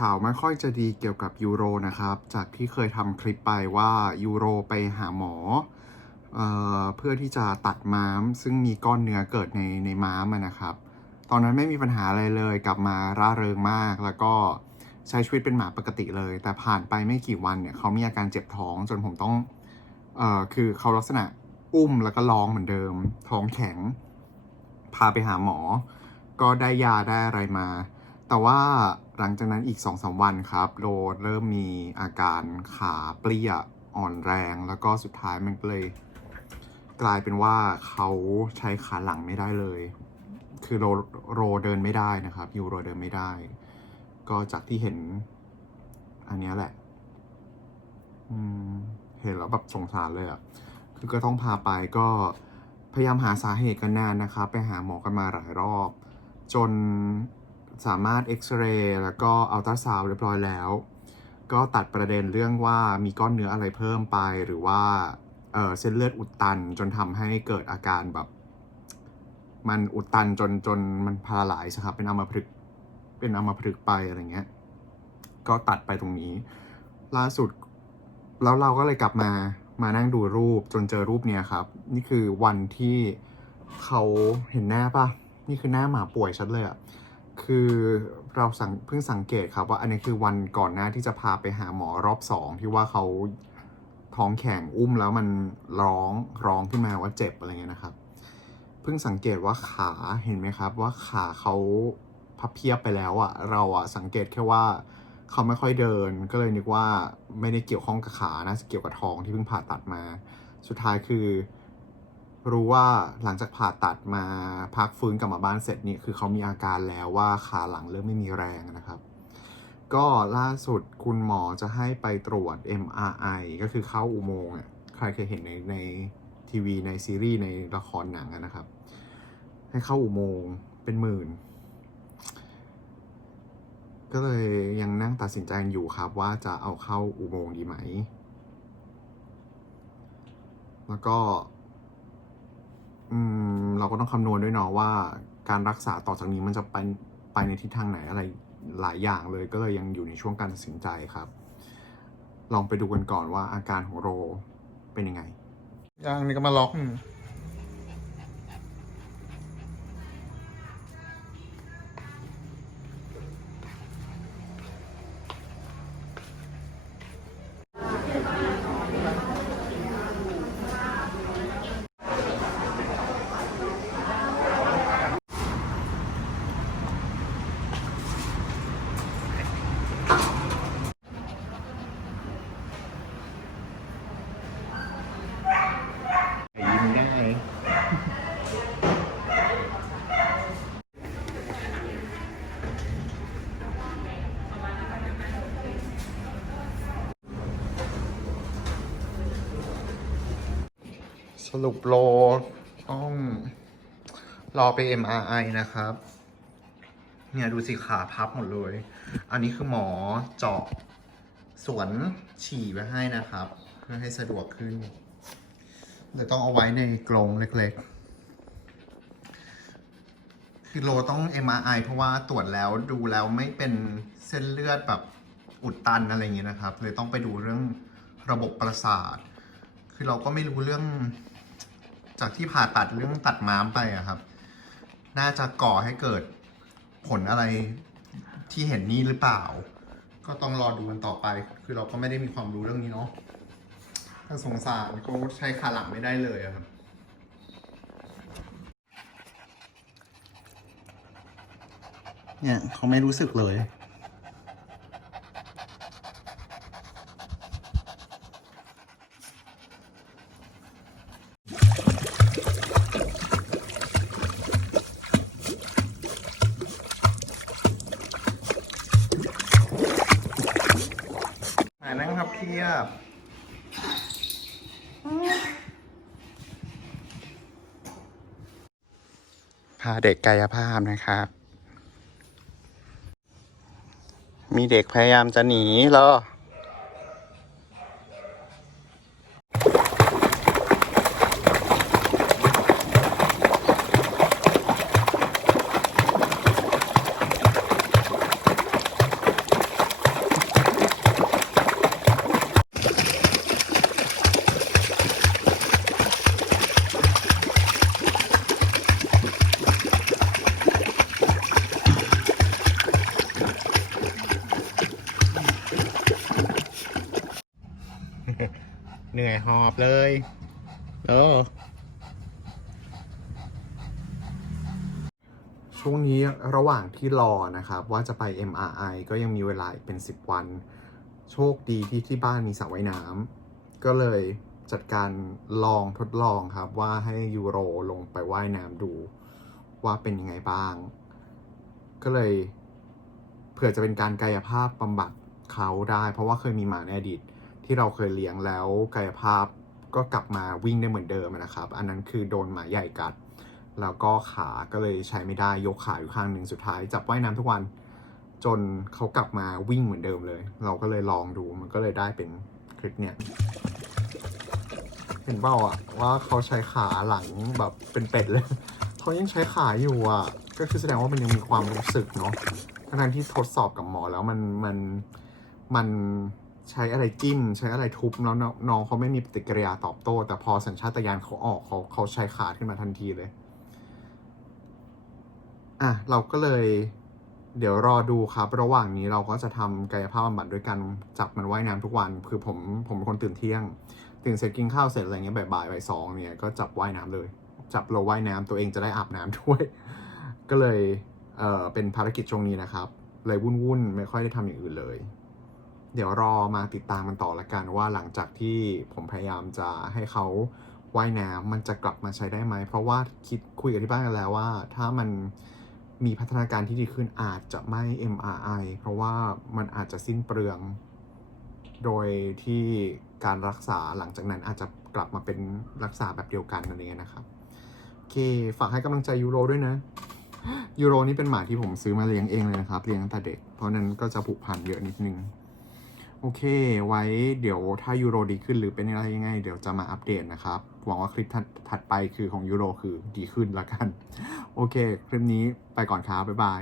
ข่าวไม่ค่อยจะดีเกี่ยวกับยูโรนะครับ จากที่เคยทำคลิปไปว่ายูโรไปหาหมอเออเพื่อที่จะตัดม้าม ซึ่งมีก้อนเนื้อเกิดในในม้ามนะครับ ตอนนั้นไม่มีปัญหาอะไรเลยกลับมาร่าเริงมาก แล้วก็ใช้ชีวิตเป็นหมาปกติเลย แต่ผ่านไปไม่กี่วันเนี่ยเขามีอาการเจ็บท้องจนผมต้องเออคือเขาลักษณะอุ้มแล้วก็ร้องเหมือนเดิม ท้องแข็ง พาไปหาหมอ ก็ได้ยาได้อะไรมา แต่ว่าหลังจากนั้นอีก2อสวันครับ โรเริ่มมีอาการขาเปรี้ยอ่อนแรง แล้วก็สุดท้ายมันก็เลย กลายเป็นว่าเขาใช้ขาหลังไม่ได้เลย คือโรโรเดินไม่ได้นะครับยูโรเดินไม่ได้ ก็จากที่เห็น อันนี้แหละ อืม เห็นแล้วแบบสงสารเลยอะ่ะคือก็ต้องพาไปก็พยายามหาสาเหตุกันนานนะครับ ไปหาหมอกันมาหลายรอบ จน สามารถเอ็กซเรย์แล้วก็อัลตราซาวด์เรียบร้อยแล้ว ก็ตัดประเด็นเรื่องว่ามีก้อนเนื้ออะไรเพิ่มไปหรือว่าเเส้นเลือดอุดตันจนทำให้เกิดอาการแบบ มันอุดตันจนจนมันพาราไลซ์ครับเป็นอัมพฤกษ์เป็นอัมพฤกษ์ไปอะไรเงี้ย ก็ตัดไปตรงนี้ ล่าสุดแล้วเราก็เลยกลับมามานั่งดูรูปจนเจอรูปเนี้ยครับ นี่คือวันที่เขาเห็นหน้าปะนี่คือหน้าหมาป่วยชัดเลยอะ คือเราสังเพิ่งสังเกตครับว่าอันนี้คือวันก่อนหน้าที่จะพาไปหาหมอรอบสองที่ว่าเขาท้องแข็งอุ้มแล้วมันร้องร้องขึ้นมาว่าเจ็บอะไรเงี้ยนะครับ เพิ่งสังเกตว่าขาเห็นไหมครับว่าขาเขาพับเพียบไปแล้วอะเราอะสังเกตแค่ว่าเขาไม่ค่อยเดิน ก็เลยนึกว่าไม่ได้เกี่ยวข้องกับขานะเกี่ยวกับท้องที่เพิ่งผ่าตัดมา สุดท้ายคือ รู้ว่าหลังจากผ่าตัดมาพักฟื้นกลับมาบ้านเสร็จนี่คือเขามีอาการแล้วว่าขาหลังเริ่มไม่มีแรงนะครับ ก็ล่าสุดคุณหมอจะให้ไปตรวจ MRI ก็คือเข้าอุโมงค์อะใครเคยเห็นในในทีวีในซีรีส์ในละครหนังนะครับ ให้เข้าอุโมงค์เป็นหมื่น ก็เลยยังนั่งตัดสินใจอยู่ครับว่าจะเอาเข้าอุโมงค์ดีไหม แล้วก็ เราก็ต้องคำนวณด้วยเนาะว่าการรักษาต่อจากนี้มันจะไปไปในทิศทางไหนอะไรหลายอย่างเลยก็เลยยังอยู่ในช่วงการตัดสินใจครับ ลองไปดูกันก่อนว่าอาการของโรเป็นยังไงยังนี่ก็มาล็อก สรุปโลต้องรอไป MRI นะครับ เนี่ยดูสิขาพับหมดเลย อันนี้คือหมอเจาะสวนฉี่ไว้ให้นะครับ เพื่อให้สะดวกขึ้นเดี๋ยวต้องเอาไว้ในกรงเล็กๆ คือโลต้อง MRI เพราะว่าตรวจแล้วดูแล้วไม่เป็นเส้นเลือดแบบอุดตันอะไรอย่างเงี้ยนะครับ เลยต้องไปดูเรื่องระบบประสาท คือเราก็ไม่รู้เรื่อง จากที่ผ่าตัดเรื่องตัดม้ามไปอะครับ น่าจะก่อให้เกิดผลอะไรที่เห็นนี่หรือเปล่า ก็ต้องรอดูกันต่อไป คือเราก็ไม่ได้มีความรู้เรื่องนี้เนาะถ้าสงสารเขาใช้ขาหลังไม่ได้เลยอะครับเนี่ยเขาไม่รู้สึกเลย บเพียบพาเด็กกายภาพนะครับ มีเด็กพยายามจะหนีเหรอ เหนื่อยหอบเลยเออช่วงนี้ระหว่างที่รอนะครับ ว่าจะไป MRI ก็ยังมีเวลาเป็น 10 วัน โชคดีที่ที่บ้านมีสระว่ายน้ำก็เลยจัดการลองทดลองครับว่าให้ยูโรลงไปว่ายน้ำดูว่าเป็นยังไงบ้าง ก็เลยเผื่อจะเป็นการกายภาพบำบัดเขาได้ เพราะว่าเคยมีหมาในอดีต ที่เราเคยเลี้ยงแล้วกายภาพก็กลับมาวิ่งได้เหมือนเดิมนะครับ อันนั้นคือโดนหมาใหญ่กัด แล้วก็ขาก็เลยใช้ไม่ได้ยกขาอยู่ข้างหนึ่งสุดท้าย จับว่ายน้ำทุกวันจนเขากลับมาวิ่งเหมือนเดิมเลย เราก็เลยลองดูมันก็เลยได้เป็นคลิปเนี่ยเห็นเปล่าอะว่าเขาใช้ขาหลังแบบเป็นเป็ดเลยเขายังใช้ขาอยู่อะก็คือแสดงว่ามันยังมีความรู้สึกเนาะทั้งที่ทดสอบกับหมอแล้วมันมันมัน ใช้อะไรจิ้ม ใช้อะไรทุบแล้วน้องน้องเขาไม่มีปฏิกิริยาตอบโต้ แต่พอสัญชาตญาณเขาออกเขาเขาใช้ขาขึ้นมาทันทีเลย อะเราก็เลยเดี๋ยวรอดูครับ ระหว่างนี้เราก็จะทำกายภาพบำบัดด้วยกันจับมันว่ายน้ำทุกวัน คือผมผมเป็นคนตื่นเที่ยง ตื่นเสร็จกินข้าวเสร็จอะไรเงี้ยบ่ายบ่ายบ่ายสองเนี่ยก็จับว่ายน้ำเลย จับเราว่ายน้ำตัวเองจะได้อาบน้ำด้วย ก็เลยเอ่อเป็นภารกิจช่วงนี้นะครับ เลยวุ่นวุ่นๆไม่ค่อยได้ทำอย่างอื่นเลย เดี๋ยวรอมาติดตามมันต่อละกันว่าหลังจากที่ผมพยายามจะให้เขาว่ายน้ำมันจะกลับมาใช้ได้ไหม เพราะว่าคิดคุยกับที่บ้านกันแล้วว่า ถ้ามันมีพัฒนาการที่ดีขึ้นอาจจะไม่ MRI เพราะว่ามันอาจจะสิ้นเปลือง โดยที่การรักษาหลังจากนั้นอาจจะกลับมาเป็นรักษาแบบเดียวกันนั่นเองนะครับโอเคฝากให้กำลังใจยูโรด้วยนะยูโรนี่เป็นหมาที่ผมซื้อมาเลี้ยงเองเลยนะครับเลี้ยงตั้งแต่เด็กเพราะนั้นก็จะผูกพันเยอะนิดนึง โอเค ไว้เดี๋ยวถ้ายูโรดีขึ้นหรือเป็นอะไรยังไง เดี๋ยวจะมาอัปเดตนะครับ หวังว่าคลิปถัดถัดไปคือของยูโรคือดีขึ้นละกัน โอเค คลิปนี้ไปก่อนครับ บ๊ายบาย